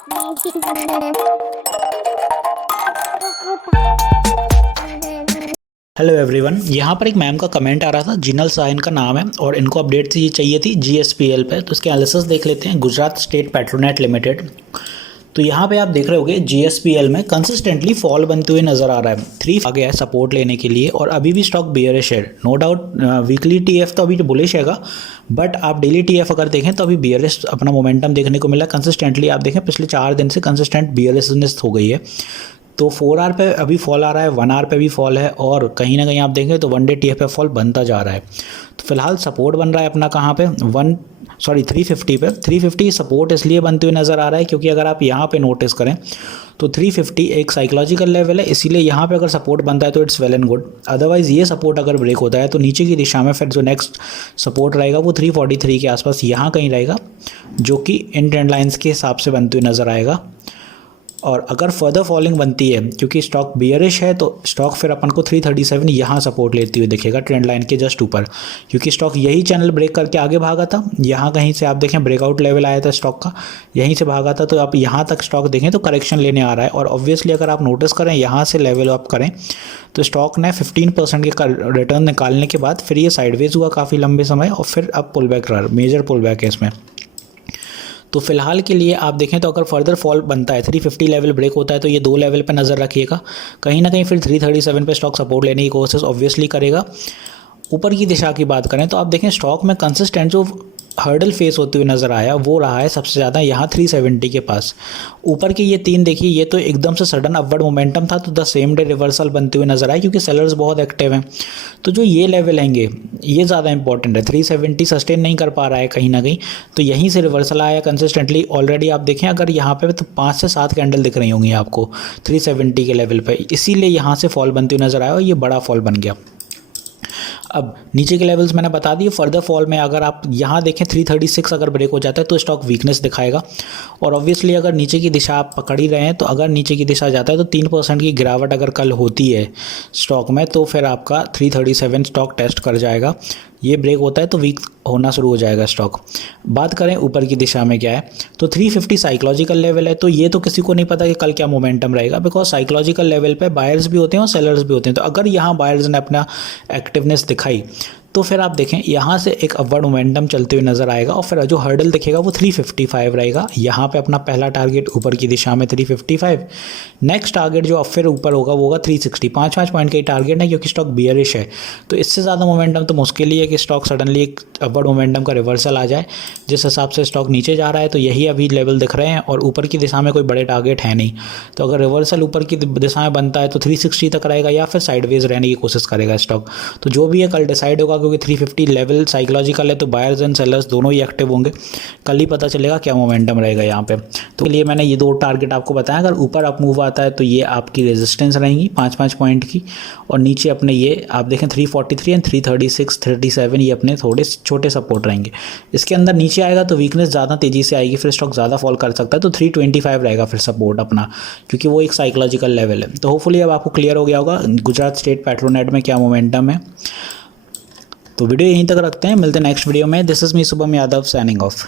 Hello everyone, यहाँ पर एक मैम का कमेंट आ रहा था। जिनल सा इनका नाम है और इनको अपडेट चाहिए थी जीएसपीएल पे। तो इसके एनालिसिस देख लेते हैं। Gujarat state Petronet limited. तो यहाँ पे आप देख रहे होगे जीएसपीएल में कंसिस्टेंटली फॉल बनते हुए नजर आ रहा है। 3 आ गया है सपोर्ट लेने के लिए और अभी भी स्टॉक बियरिश है। नो डाउट वीकली टीएफ तो अभी बुलिश हैगा, बट आप डेली टीएफ अगर देखें तो अभी बियरिश अपना मोमेंटम देखने को मिला। कंसिस्टेंटली आप देखें पिछले 4 दिन से कंसिस्टेंट बियरिशनेस हो गई है। तो 4 आवर पे अभी फॉल आ रहा है, 1 आवर पे भी फॉल है और कहीं ना कहीं आप देखें तो 1 डे टीएफ पे फॉल बनता जा रहा है। तो फिलहाल सपोर्ट बन रहा है अपना कहाँ पे 350 पे। 350 सपोर्ट इसलिए बनते हुए नज़र आ रहा है क्योंकि अगर आप यहाँ पे नोटिस करें तो 350 एक साइकोलॉजिकल लेवल है, इसीलिए यहाँ पे अगर सपोर्ट बनता है तो it's well and good. Otherwise ये सपोर्ट अगर ब्रेक होता है तो नीचे की दिशा में फिर जो नेक्स्ट सपोर्ट रहेगा वो 343 के आसपास यहाँ कहीं रहेगा, जो कि इन ट्रेंड लाइन्स के हिसाब से बनते हुए नज़र आएगा। और अगर फर्दर फॉलिंग बनती है क्योंकि स्टॉक बियरिश है तो स्टॉक फिर अपन को 337 यहाँ सपोर्ट लेती हुई दिखेगा ट्रेंड लाइन के जस्ट ऊपर, क्योंकि स्टॉक यही चैनल ब्रेक करके आगे भागा था। यहाँ कहीं से आप देखें ब्रेकआउट लेवल आया था स्टॉक का, यहीं से भागा था। तो आप यहाँ तक स्टॉक देखें तो करेक्शन लेने आ रहा है और ऑब्वियसली अगर आप नोटिस करें यहाँ से लेवल अप करें तो स्टॉक ने 15% के रिटर्न निकालने के बाद फिर ये साइडवेज हुआ काफ़ी लंबे समय और फिर अब पुल बैक रहा, मेजर पुल बैक है इसमें। तो फिलहाल के लिए आप देखें तो अगर फर्दर फॉल बनता है 350 लेवल ब्रेक होता है तो ये 2 लेवल पे नज़र रखिएगा। कहीं ना कहीं फिर 337 पे स्टॉक सपोर्ट लेने की कोशिश ऑब्वियसली करेगा। ऊपर की दिशा की बात करें तो आप देखें स्टॉक में कंसिस्टेंट जो हर्डल फेस होते हुए नज़र आया वो रहा है सबसे ज़्यादा यहाँ 370 के पास। ऊपर के ये 3 देखिए, ये तो एकदम से सडन अपवर्ड मोमेंटम था तो द सेम डे रिवर्सल बनते हुए नज़र आए क्योंकि सेलर्स बहुत एक्टिव हैं। तो जो ये लेवल हैंगे ये ज़्यादा इंपॉर्टेंट है। 370 सस्टेन नहीं कर पा रहा है कहीं ना कहीं, तो यहीं से रिवर्सल आया कंसिस्टेंटली। ऑलरेडी आप देखें अगर यहाँ पे तो 5 से 7 कैंडल दिख रही होंगी आपको 370 के लेवल पर, इसीलिए यहाँ से फॉल बनते हुए नज़र आया और ये बड़ा फॉल बन गया। अब नीचे के लेवल्स मैंने बता दिए। फर्दर फॉल में अगर आप यहाँ देखें 336 अगर ब्रेक हो जाता है तो स्टॉक वीकनेस दिखाएगा और ऑब्वियसली अगर नीचे की दिशा आप पकड़ ही रहे हैं तो अगर नीचे की दिशा जाता है तो 3% की गिरावट अगर कल होती है स्टॉक में तो फिर आपका 337 स्टॉक टेस्ट कर जाएगा। ये ब्रेक होता है तो वीक होना शुरू हो जाएगा स्टॉक। बात करें ऊपर की दिशा में क्या है तो 350 साइकोलॉजिकल लेवल है। तो ये तो किसी को नहीं पता कि कल क्या मोमेंटम रहेगा, बिकॉज साइकोलॉजिकल लेवल पे बायर्स भी होते हैं और सेलर्स भी होते हैं। तो अगर यहाँ बायर्स ने अपना एक्टिवनेस दिखाई तो फिर आप देखें यहाँ से एक अपवर्ड मोमेंटम चलते हुए नज़र आएगा और फिर जो हर्डल दिखेगा वो 355 रहेगा। यहाँ पे अपना पहला टारगेट ऊपर की दिशा में 355। नेक्स्ट टारगेट जो अब फिर ऊपर होगा वो होगा 360। 5 पॉइंट का ही टारगेट है क्योंकि स्टॉक बियरिश है, तो इससे ज़्यादा मोमेंटम तो मुश्किल ही है कि स्टॉक सडनली एक अपवर्ड मोमेंटम का रिवर्सल आ जाए। जिस हिसाब से स्टॉक नीचे जा रहा है तो यही अभी लेवल दिख रहे हैं और ऊपर की दिशा में कोई बड़े टारगेट है नहीं। तो अगर रिवर्सल ऊपर की दिशा में बनता है तो 360 तक रहेगा या फिर साइडवेज रहने की कोशिश करेगा स्टॉक। तो जो भी है कल डिसाइड होगा, क्योंकि 350 लेवल साइकोलॉजिकल है तो बायर्स एंड सेलर्स दोनों ही एक्टिव होंगे। कल ही पता चलेगा क्या मोमेंटम रहेगा यहाँ पे। तो लिए मैंने ये 2 टारगेट आपको बताया। अगर ऊपर अप मूव आता है तो ये आपकी रेजिस्टेंस रहेंगी 5 पॉइंट की और नीचे अपने ये आप देखें 343 एंड 336 37 ये अपने थोड़े छोटे सपोर्ट रहेंगे। इसके अंदर नीचे आएगा तो वीकनेस ज़्यादा तेज़ी से आएगी, फिर स्टॉक ज़्यादा फॉल कर सकता है। तो 325 रहेगा फिर सपोर्ट अपना, क्योंकि वो एक साइकोलॉजिकल लेवल है। तो होपफुली अब आपको क्लियर हो गया होगा गुजरात स्टेट पेट्रोनेट में क्या मोमेंटम है। तो वीडियो यहीं तक रखते हैं, मिलते हैं नेक्स्ट वीडियो में। This is me Shubham Yadav signing off.